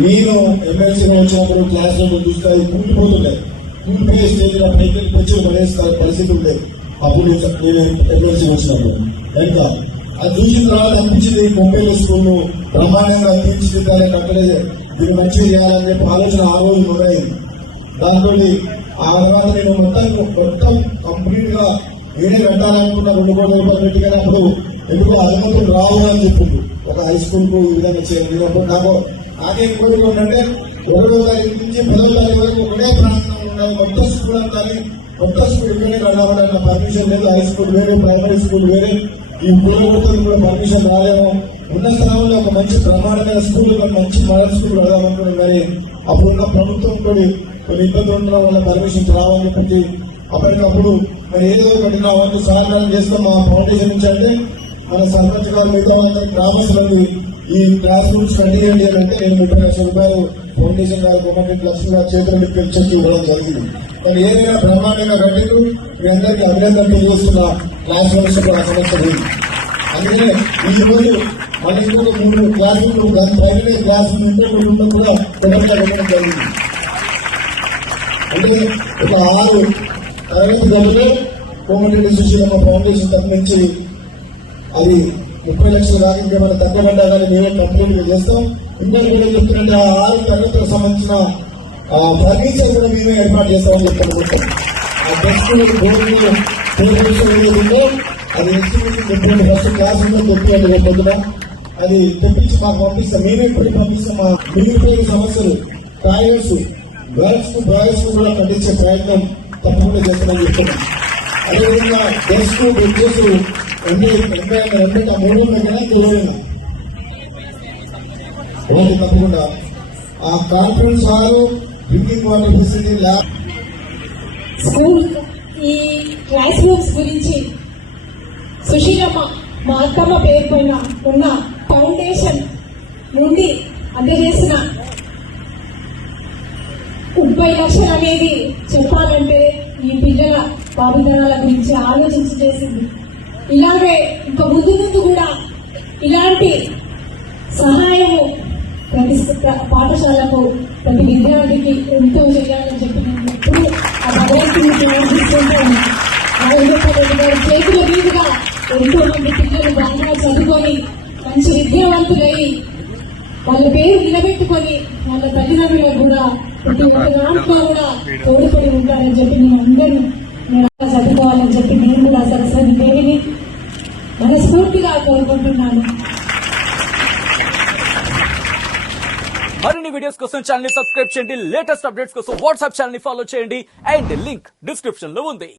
నేను ఎమ్మెల్సీ వచ్చినప్పుడు class room చూస్తే అవి కూలిపోతున్నాయి కూలిపోయే స్టేజ్ పైకి వచ్చి పడేసిన పరిస్థితి ఉండేది అప్పుడు నేను ఎమ్మెల్సీ వచ్చినప్పుడు. ఎంత? అది చూసిన తర్వాత అనిపించింది ముంబైలో స్కూల్ బ్రహ్మాండంగా అనిపించింది తీర్చిదిద్దాలి కట్టడే దీన్ని మంచిగా చేయాలని చెప్పి ఆలోచన ఆ రోజు మొదలైంది. దాంతో ఆ తర్వాత నేను మొత్తం మొత్తం కంప్లీట్గా నేనే పెట్టాలనుకున్న రెండు కోట్ల రూపాయలు పెట్టి ఎందుకు అనుమతులు రావు అని చెప్పింది ఒక హై స్కూల్కు ఈ విధంగా చేయాలి నాకు నాకే కోరిక ఉందంటే ఒకటో తారీఖు నుంచి పదో తారీఖు వరకు ఒకటే ప్రాంతంలో ఉండాలి మొత్తం స్కూల్ అంతా మొత్తం స్కూల్ ఇక్కడే కట్టాలని నా పర్మిషన్ లేదు. హై స్కూల్ వేరే ప్రైమరీ స్కూల్ వేరే. ఈ పూలగుర్తులు కూడా పర్మిషన్ రాలేము ఉన్న స్థలంలో ఒక మంచి ప్రమాణమైన స్కూల్ ఒక మంచి మోడల్ స్కూల్ కడదామనుకున్నాం కానీ అప్పుడు ఉన్న ప్రభుత్వం కూడా కొన్ని ఇబ్బందులు ఉండడం వల్ల పర్మిషన్ రావాలని చెప్పి అప్పటికప్పుడు మరి ఏదో ఒకటి నా వంతు సహకారం చేస్తాం మా ఫౌండేషన్ నుంచి అంటే మన సర్పంచ్ గారు మిగతా వాళ్ళందరూ గ్రామస్తులని ఈ క్లాస్ రూమ్స్ కంటిన్యూ చేయాలంటే నేను ముప్పై లక్షల రూపాయలు ఫౌండేషన్ గారు గవర్నమెంట్ లక్షల చేతులు పెంచి ఇవ్వడం జరిగింది. మరి ఏదైనా బ్రహ్మాండంగా కట్టిండు మీ అందరికీ అభినందనలు చేస్తున్న క్లాస్ రూమ్స్ ఆ సమస్య లేదు. అందుకనే ఈ రోజు మన ఇంకొక మూడు క్లాస్ రూమ్లు దాని పైన క్లాస్ రూమ్ ఉంటే కొన్ని కూడా కొత్తగా పెట్టడం జరిగింది. అంటే ఒక ఆరు తరగతి గదిలో కోమటి సుశీలమ్మ ఫౌండేషన్ తరఫు నుంచి అది ముప్పై లక్షల దాకా ఇంకేమైనా తగ్గబడ్డా కానీ మేమే కంప్లీట్గా చేస్తాం. ఇంకొకటి కూడా చెప్తున్నట్టు ఆ ఆరు తరగతులకు సంబంధించిన ఫర్నిచర్ కూడా మేమే ఏర్పాటు చేస్తామని చెప్తాను ఆ డెస్క్ బోర్డు టేబుల్స్ అది ఇన్స్టిట్యూషన్ చెప్పండి ఫస్ట్ క్లాస్ ఉందో చెప్పండి పొద్దున. అది తెప్పించి మాకు పంపిస్తాం. మేమే ఇప్పుడు పంపిస్తాం. మా మిగిలిపోయిన సమస్యలు టాయిలెట్స్ గర్ల్స్కు బాయ్స్కు కూడా కట్టించే ప్రయత్నం తప్పకుండా చేస్తామని చెప్తున్నాం. అదేవిధంగా డెస్క్ బెంచెస్ ఎన్ని ఎనభై రెండు ఆ మూడు దగ్గర దూరంగా ఓకే తప్పకుండా ఆ conference hall drinking water facility lab school ఈ క్లాస్ రూమ్స్ గురించి సుశీలమ్మ మా అక్కమ్మ పేరు పైన ఉన్న ఫౌండేషన్ నుండి అందజేసిన ముప్పై లక్షలు అనేది చెప్పాలంటే ఈ పిల్లల భావితరాల గురించి ఆలోచించి చేసింది. ఇలాగే ఇంకా ముందు ముందు కూడా ఇలాంటి సహాయము ప్రతి పాఠశాలకు ప్రతి విద్యార్థికి ఎంతో చేయాలని చెప్పి నేను ఎప్పుడు ఆ భగవంతుని ప్రార్థిస్తుంటాను రాజగోపాల్ గారి చేతుల మీదుగా ఎంతో మంది పిల్లలు బాగా చదువుకొని మంచి విద్యావంతులై వాళ్ళ పేరు నిలబెట్టుకొని వాళ్ళ తల్లిదండ్రులకు కూడా ప్రతి ఒక్క దాంట్లో కూడా తోడుపడి ఉంటారని చెప్పి నేను అందరూ నేను అలా చదువుకోవాలని చెప్పి నేను కూడా సరస్వతి దేవిని మనస్ఫూర్తిగా కోరుకుంటున్నాను. మరిన్ని వీడియోస్ కోసం ఛానల్ని సబ్స్క్రైబ్ చేయండి. లేటెస్ట్ అప్డేట్స్ కోసం వాట్సాప్ ఛానల్ని ఫాలో చేయండి. అండ్ లింక్ డిస్క్రిప్షన్లో ఉంది.